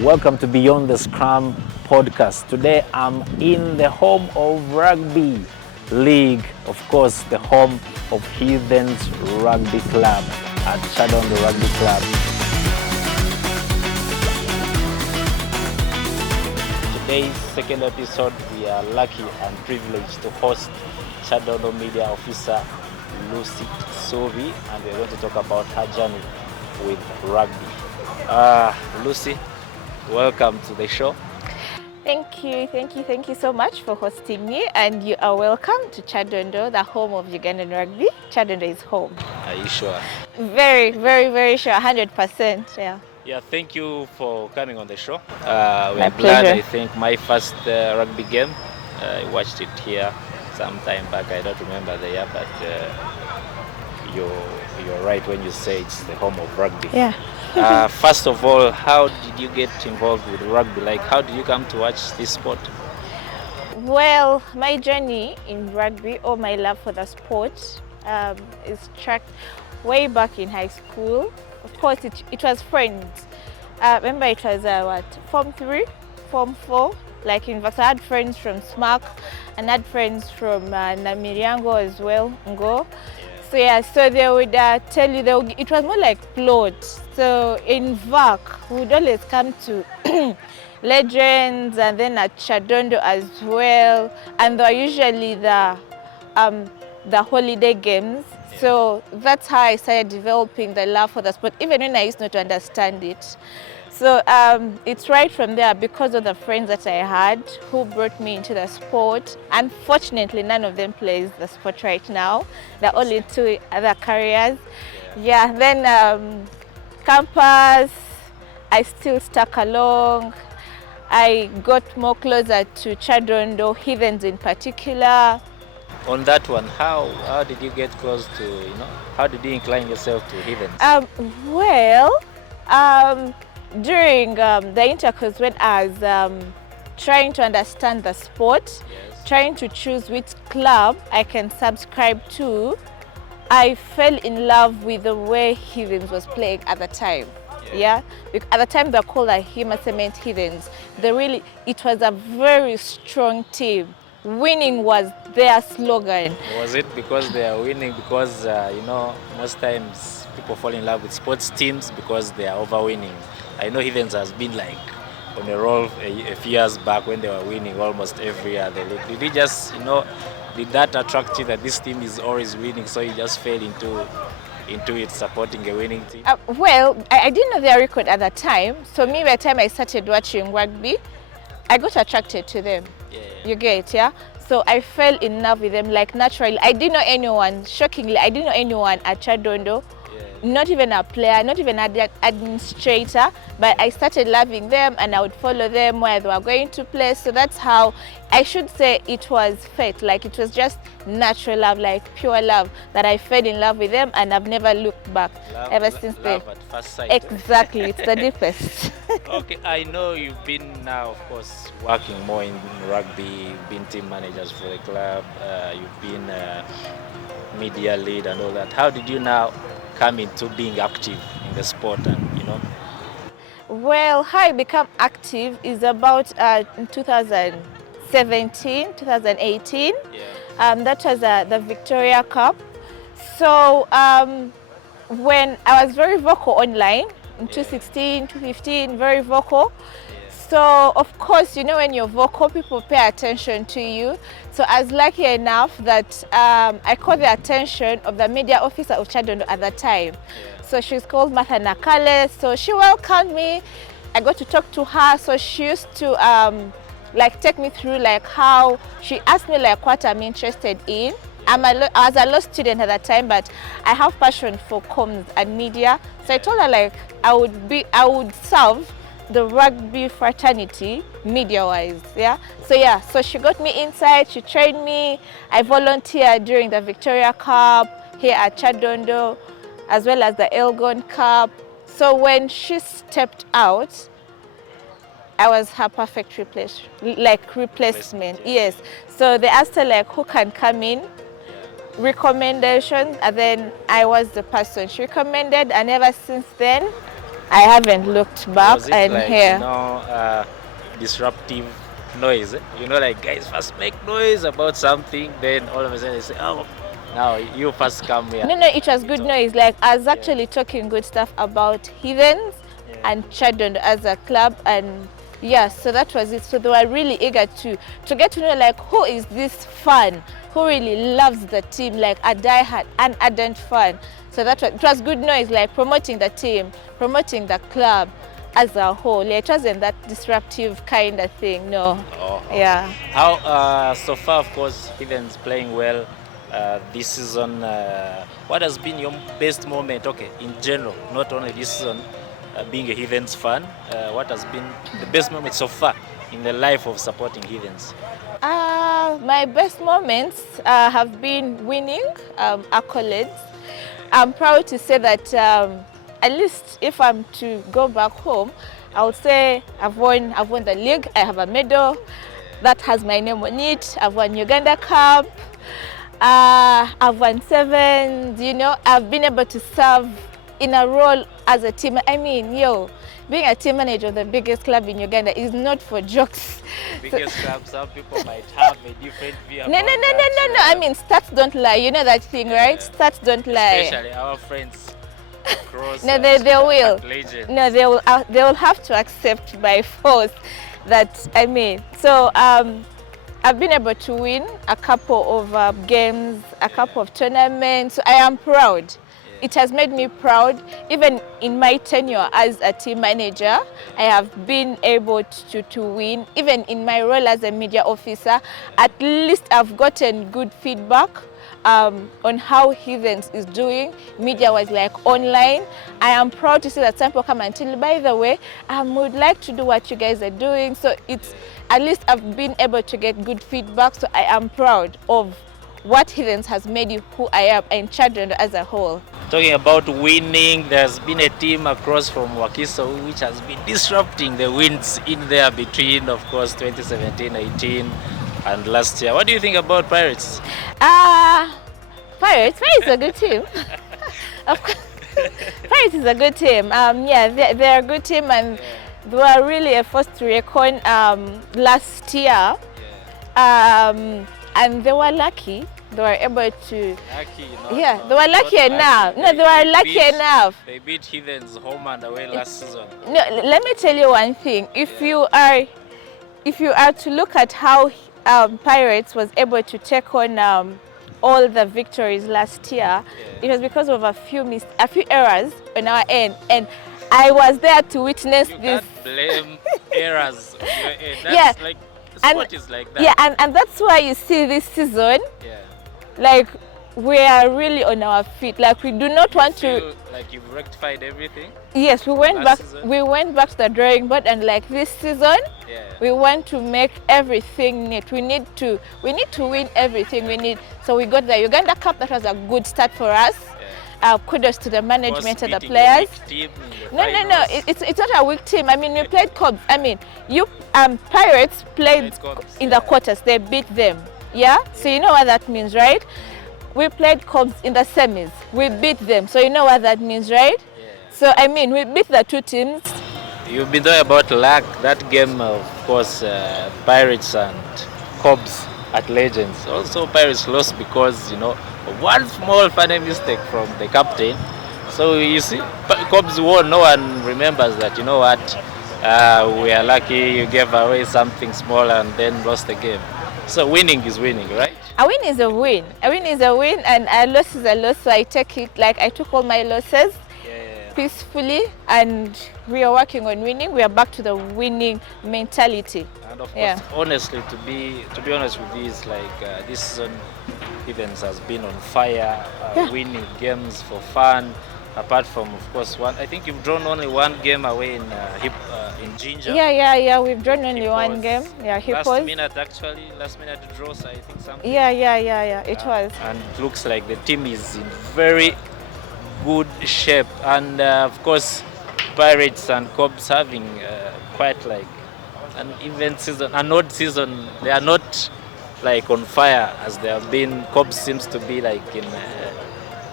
Welcome to Beyond the Scrum podcast. Today I'm in the home of Rugby League, of course, the home of Heathens Rugby Club at Kyadondo Rugby Club. Today's second episode, we are lucky and privileged to host Kyadondo Media Officer Lucy Ssuubi, and we're going to talk about her journey with rugby. Lucy, welcome to the show. Thank you so much for hosting me, and you are welcome to Kyadondo, the home of Ugandan rugby. Kyadondo is home. Are you sure? Very sure, 100%. Yeah, thank you for coming on the show. My We're glad. pleasure. I think my first rugby game, I watched it here some time back. I don't remember the year, but you're right when you say it's the home of rugby. Yeah. First of all, how did you get involved with rugby? Like, how did you come to watch this sport? Well, my journey in rugby, or my love for the sport, is tracked way back in high school. Of course, it was friends. Remember, it was Form 3, Form 4. Like in fact, I had friends from SMAC and had friends from Namiriango as well, Ngo. So they would tell you, it was more like plot. So in VAC, we would always come to Legends and then at Kyadondo as well. And they were usually the holiday games. So that's how I started developing the love for the sport, even when I used not to understand it. So it's right from there, because of the friends that I had who brought me into the sport. Unfortunately, none of them plays the sport right now. There are only two other careers. Yeah, then campus, I still stuck along. I got more closer to Kyadondo, Heathens in particular. On that one, how did you get close to, how did you incline yourself to Heathens? During the intercourse, when I was trying to understand the sport, trying to choose which club I can subscribe to, I fell in love with the way Heathens was playing at the time. Yeah, at the time they were called the Hima Cement Heathens. It was a very strong team. Winning was their slogan. Was it because they are winning? Because most times people fall in love with sports teams because they are over winning. I know Heathens has been like on a roll a few years back when they were winning almost every year. Did you just, did that attract you that this team is always winning, so you just fell into it, supporting a winning team? I didn't know their record at that time. So me, by the time I started watching rugby, I got attracted to them. You get, yeah? So I fell in love with them like naturally. I didn't know anyone, shockingly, I didn't know anyone at Kyadondo. Not even a player, not even an administrator, but I started loving them and I would follow them where they were going to play. So that's how I should say it was fate. Like it was just natural love, like pure love, that I fell in love with them and I've never looked back ever since then. Love at first sight. Exactly, it's the deepest. Okay, I know you've been now, of course, working more in rugby, you've been team managers for the club, you've been media lead and all that. How did you now come into being active in the sport and Well, how I become active is about in 2017, 2018. That was the Victoria Cup. So when I was very vocal online in 2016, 2015, very vocal. So of course, when you're vocal, people pay attention to you. So I was lucky enough that I caught the attention of the media officer of Kyadondo at that time. So she's called Martha Nakale. So she welcomed me. I got to talk to her. So she used to take me through how she asked me what I'm interested in. I was a law student at that time, but I have passion for comms and media. So I told her I would serve the rugby fraternity media-wise, So she got me inside, she trained me. I volunteered during the Victoria Cup here at Kyadondo, as well as the Elgon Cup. So when she stepped out, I was her perfect replacement. Yes. So they asked her who can come in, recommendations, and then I was the person she recommended, and ever since then, I haven't looked back. Was it And like, here, disruptive noise? Like guys first make noise about something, then all of a sudden they say, oh, now you first come here. no, it was good noise. Like I was Yeah. actually talking good stuff about Heathens and Kyadondo as a club, and yeah, so that was it. So they were really eager to get to know like who is this fan who really loves the team, like a diehard, an ardent fan. So it was good noise, like promoting the team, promoting the club as a whole. Yeah, it wasn't that disruptive kind of thing, no. Oh, okay. Yeah. How so far, of course, Heathens playing well this season. What has been your best moment? Okay, in general, not only this season. Being a Heathens fan, what has been the best moment so far in the life of supporting Heathens? My best moments have been winning accolades. I'm proud to say that at least if I'm to go back home, I would say I've won the league. I have a medal that has my name on it. I've won Uganda Cup. I've won 7. I've been able to serve in a role as a team. I mean, being a team manager of the biggest club in Uganda is not for jokes. Biggest club, some people might have a different view. No. I mean, stats don't lie. You know that thing, right? Stats don't lie. Especially our friends across. No, they will. Legends. No, they will have to accept by force that. I mean, so I've been able to win a couple of games, a couple of tournaments. So I am proud. It has made me proud. Even in my tenure as a team manager, I have been able to win. Even in my role as a media officer, at least I've gotten good feedback on how Heathens is doing. Media was like online. I am proud to see that some people come and tell me, by the way, I would like to do what you guys are doing. So it's at least I've been able to get good feedback. So I am proud of what Heathens has made you who I am and Kyadondo as a whole. Talking about winning, there's been a team across from Wakiso which has been disrupting the wins in there between, of course, 2017-18 and last year. What do you think about Pirates? Pirates is a good team. Of course, Pirates is a good team. They're a good team, and they were really a force to reckon last year. And they were lucky. They were able to. They were lucky enough. No, they were lucky enough. They beat Heathens home and away last season. No, let me tell you one thing. If you are to look at how Pirates was able to take on all the victories last year, it was because of a few errors on our end, and I was there to witness this. Can't blame errors on your end. That's like. Sport is like that. Yeah, and that's why you see this season, like we are really on our feet. Like we do not want to. Like you've rectified everything. Yes, we went back. We went back to the drawing board, and like this season, we want to make everything neat. We need to win everything we need. So we got the Uganda Cup. That was a good start for us. Kudos to the management and the players. No. It's not a weak team. I mean, we played Cobs. I mean, Pirates played in the quarters. They beat them. Yeah. So you know what that means, right? We played Cobs in the semis. We beat them. So you know what that means, right? So I mean, we beat the two teams. You've been talking about luck. That game, of course, Pirates and Cobs at Legends. Also, Pirates lost because one small funny mistake from the captain. So you see, Cobs won. No one remembers that. You know what? We are lucky you gave away something small and then lost the game. So winning is winning, right? A win is a win. A win is a win, and a loss is a loss. So I take it like I took all my losses peacefully, and we are working on winning. We are back to the winning mentality. And of course, honestly, to be honest with you, it's like this season, Heathens has been on fire, winning games for fun. Apart from, of course, I think you've drawn only one game away in Ginger. Yeah. We've drawn only one game. Yeah, Hippos. Last minute draws, I think something. Yeah. It was. And it looks like the team is in very good shape. And of course, Pirates and Cobs having quite like an even season, an odd season. They are not like on fire as they have been. Cobs seems to be like in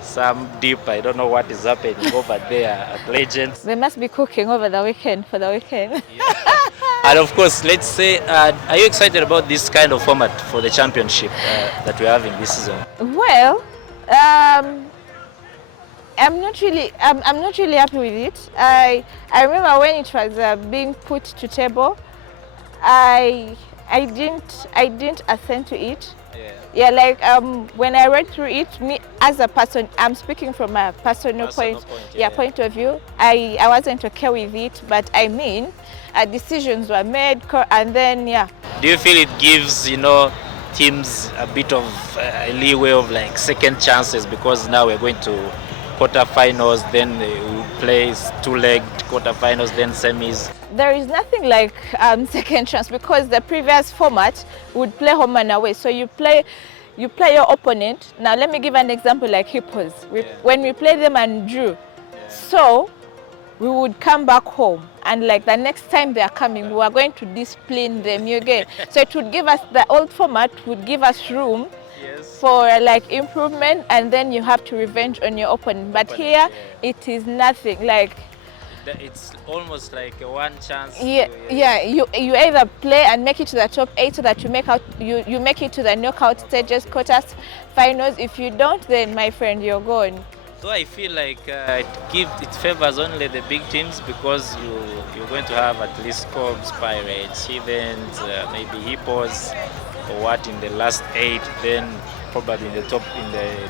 some deep. I don't know what is happening over there at Legends. They must be cooking over the weekend for the weekend. And of course, let's say, are you excited about this kind of format for the championship that we're having this season? Well, I'm not really happy with it. I remember when it was being put to table, I didn't assent to it. Yeah, like when I read through it, me as a person, I'm speaking from a personal point of view. I wasn't okay with it, but I mean, decisions were made, and then yeah. Do you feel it gives, teams a bit of leeway of like second chances, because now we're going to quarterfinals, then we play two-legged quarterfinals, then semis? There is nothing like second chance, because the previous format would play home and away. So you play your opponent. Now let me give an example like Hippos. When we play them and drew, so we would come back home, and like the next time they are coming, we are going to discipline them again. So it would give us, the old format would give us room for like improvement, and then you have to revenge on your opponent. But here, it is nothing. Like it's almost like a one chance. You either play and make it to the top 8, so that you make it to the knockout stages, quarters, finals. If you don't, then my friend, you're gone. So I feel like it favors only the big teams, because you're going to have at least Cobs, Pirates, Heathens, maybe Hippos, or what in the last 8. Then probably in the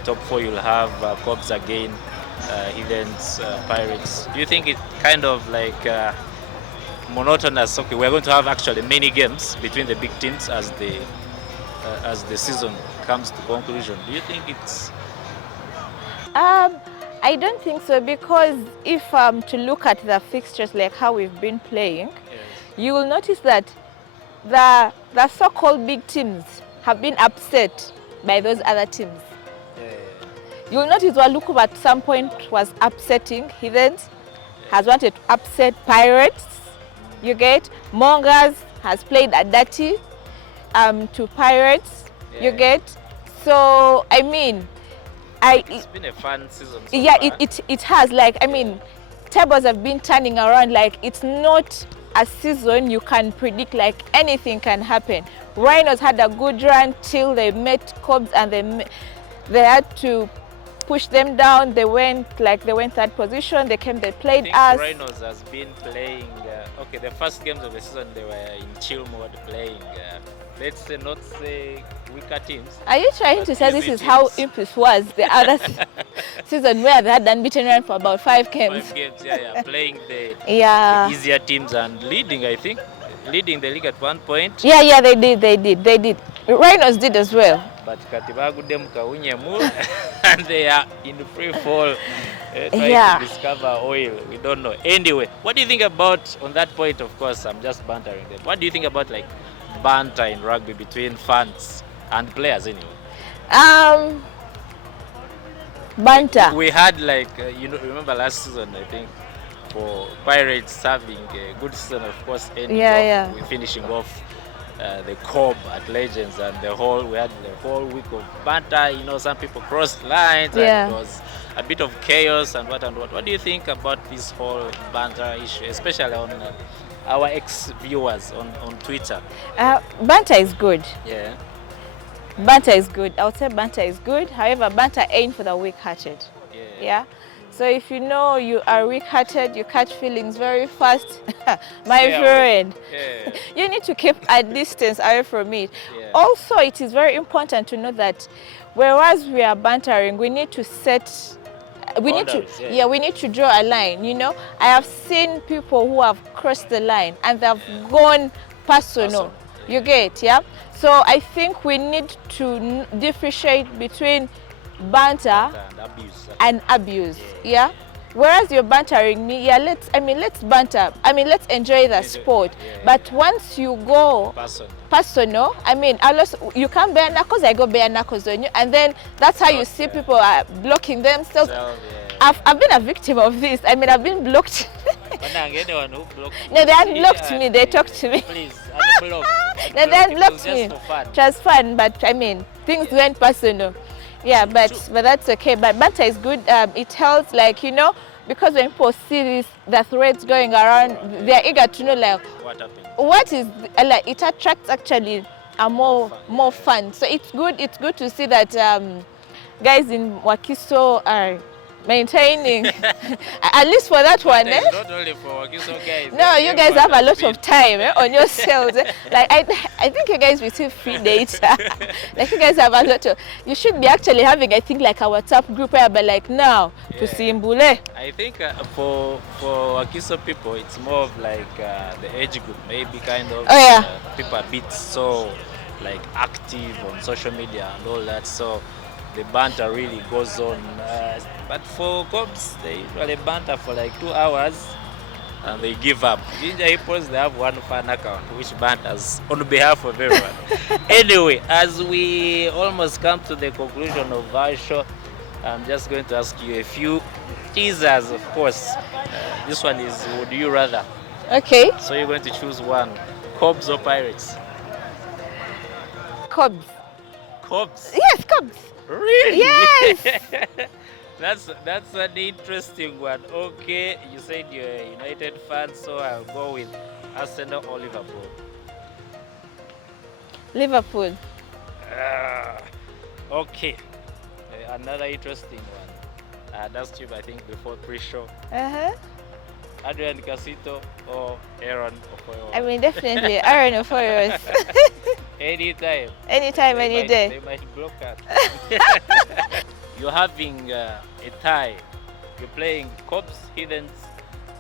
top 4 you'll have Cobs again, Heathens, Pirates. Do you think it kind of like monotonous? Okay, we're going to have actually many games between the big teams as the season comes to conclusion. Do you think it's? I don't think so, because if to look at the fixtures like how we've been playing, you will notice that the so-called big teams have been upset by those other teams. You will notice Waluku at some point was upsetting Heathens, has wanted to upset Pirates. You get Mongas has played a dirty to Pirates. You get, so I mean, it's been a fun season so yeah, far. It has, like, I mean, tables have been turning around. Like, it's not a season you can predict, like anything can happen. Rhinos had a good run till they met Cobs, and they had to push them down. They went third position. They played us. Rhinos has been playing, okay, the first games of the season they were in chill mode, playing, let's say, not say weaker teams. Are you trying to say this is how Impus was the other season, where they had unbeaten run for about 5 games? 5 games, playing the easier teams and leading the league at one point. Yeah, they did. Rhinos did as well. But Katibagudem Kaunyemu, and they are in free fall, trying to discover oil. We don't know. Anyway, what do you think about, on that point, of course, I'm just bantering them. What do you think about like banter in rugby between fans and players anyway? Banter. We had like, remember last season, I think, for Pirates having a good season, of course, we're finishing off the Cob at Legends, and we had the whole week of banter. Some people crossed lines, and it was a bit of chaos and what. What do you think about this whole banter issue, especially on our ex-viewers on Twitter? Banter is good. Yeah. Banter is good. I would say banter is good. However, banter ain't for the weak-hearted. Yeah. So if you know you are weak-hearted, you catch feelings very fast, my friend, you need to keep a distance away from it. Also, it is very important to know that whereas we are bantering, we need to we need to draw a line. I have seen people who have crossed the line and they have gone personal. You get, So I think we need to differentiate between banter and abuse. Whereas you're bantering me, let's banter. Let's enjoy the sport. But once you go personal, you can bare knuckles, I go bare knuckles on you, and then that's how you see people are blocking themselves. I've been a victim of this. I've been blocked. No, they unblocked me. They talked to me. Please, unblock. No, they unblocked me. It was fun, but things went personal. Yeah, but that's okay. But banter is good. It helps, like, you know, because when people see the threads going around, they're eager to know, like, What happened? what is, like, it attracts actually a more fun. So it's good to see that guys in Wakiso are maintaining at least for that one. Not only for Wakiso guys. No, you guys have a lot of time on yourselves. Like I think you guys receive free data. Like you guys have a lot of. You should be actually having, I think, like a WhatsApp group where, but like now to Simbule. I think for Wakiso people, it's more of like the age group, maybe kind of. People are a bit so like active on social media and all that. So the banter really goes on. But for Cobs, they usually banter for like 2 hours and they give up. Ginger Hippos, they have one fan account which banters on behalf of everyone. Anyway, as we almost come to the conclusion of our show, I'm just going to ask you a few teasers, of course. This one is Would You Rather. Okay. So you're going to choose one. Cobs or Pirates? Cobs. Cobs? Yes, Cobs. Really? Yes. That's an interesting one. Okay, you said you're a United fan, so I'll go with Arsenal or Liverpool. Liverpool. Okay, another interesting one. That's true, I think, before pre-show. Adrian Casito or Aaron Ofoyo? I mean, definitely Aaron Ofoyo. Anytime. Anytime, any day. They might block us. You're having a tie. You're playing Cobs, Heathens.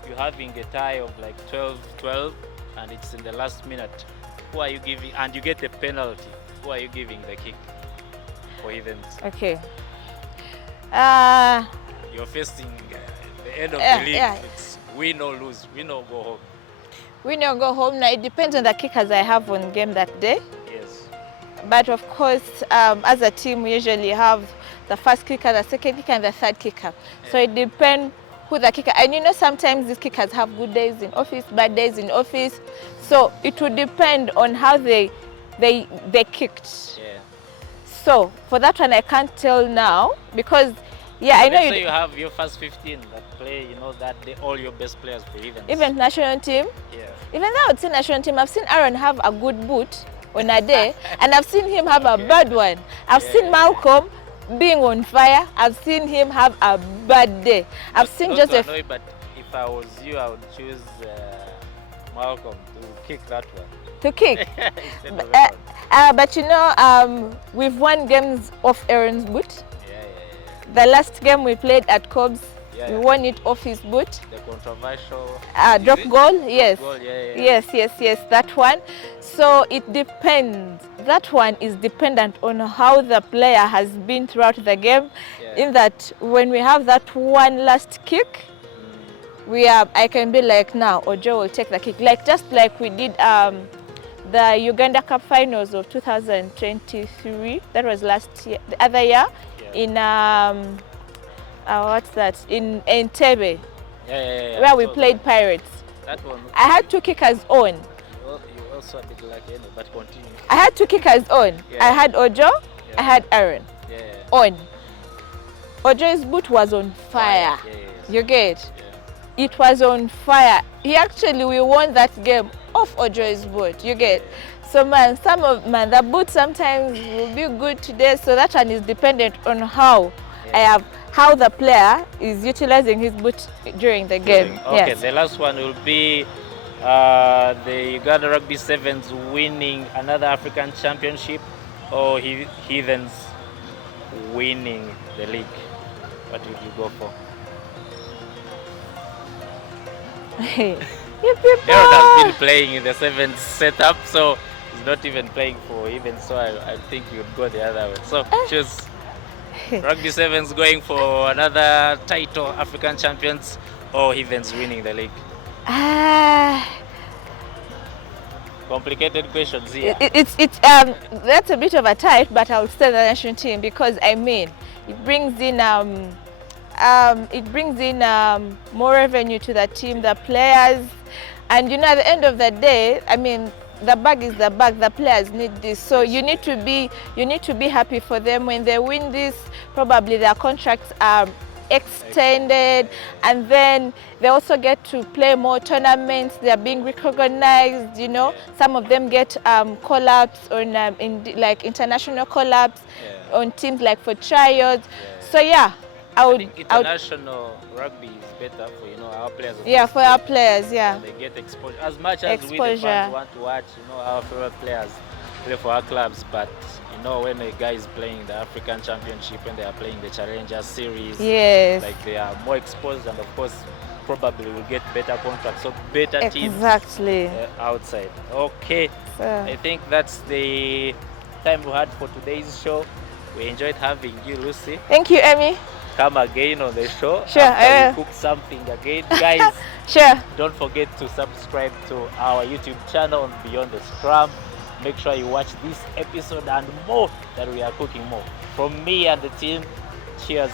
You're having a tie of like 12-12, and it's in the last minute. Who are you giving? And you get a penalty. Who are you giving the kick for Heathens? Okay. You're facing the end of the league. Yeah. It's win or lose. Win or go home. Win or go home. Now it depends on the kickers I have on game that day. Yes. But of course, as a team, we usually have the first kicker, the second kicker, and the third kicker. Yeah. So it depends who the kicker. And you know, sometimes these kickers have good days in office, bad days in office. So it would depend on how they kicked. Yeah. So for that one, I can't tell now because, yeah, I know you. So you have your first 15 that play, you know, that they all your best players for events. Even national team. Yeah. Even though I would say national team, I've seen Aaron have a good boot on a day, and I've seen him have a bad one. I've seen Malcolm being on fire. I've seen him have a bad day. I've seen Joseph. But if I was you, I would choose Malcolm to kick that one. To kick. But you know, we've won games off Aaron's boot. The last game we played at Cobs, we won it off his boot. The controversial drop goal, yes. Drop goal, Yes, that one. So it depends. That one is dependent on how the player has been throughout the game. In that, when we have that one last kick, I can be like, now Ojo will take the kick. Like just like we did the Uganda Cup Finals of 2023. That was last year, the other year, in what's that? In Entebbe, where we played Pirates. That one. I had two kickers on. You also a bit lucky, but continue. I had two kickers on. I had Ojo, I had Aaron on. Ojo's boot was on fire. You get? It was on fire. We won that game off Ojo's boot. You get? So the boot sometimes will be good today. So that one is dependent on how the player is utilizing his boot during the game. Okay, the last one will be the Uganda Rugby Sevens winning another African championship, or Heathens winning the league. What would you go for? You people. Aaron has been playing in the Sevens setup, so he's not even playing for Heathens, so I think you would go the other way. So choose Rugby Sevens going for another title, African champions, or Heathens winning the league? Complicated questions here. That's a bit of a tight, but I'll say the national team because I mean it brings in more revenue to the team, the players, and you know at the end of the day, I mean the bag is the bag. The players need this, so you need to be happy for them when they win this. Probably their contracts are extended, and then they also get to play more tournaments. They are being recognized. You know, some of them get call-ups on like international call-ups on teams like for tryouts. So yeah, I think international rugby is better for our players. For our players, they get exposure as much as we the fans want to watch our favorite players play for our clubs. But when a guy is playing the African Championship, when they are playing the Challenger Series, like they are more exposed, and of course probably will get better contracts, so better teams outside. Okay, so I think that's the time we had for today's show. We enjoyed having you, Lucy. Thank you, Emmy. Come again on the show. Sure, I will cook something again, guys. Sure. Don't forget to subscribe to our YouTube channel on Beyond the Scrum. Make sure you watch this episode and more, that we are cooking more. From me and the team, cheers.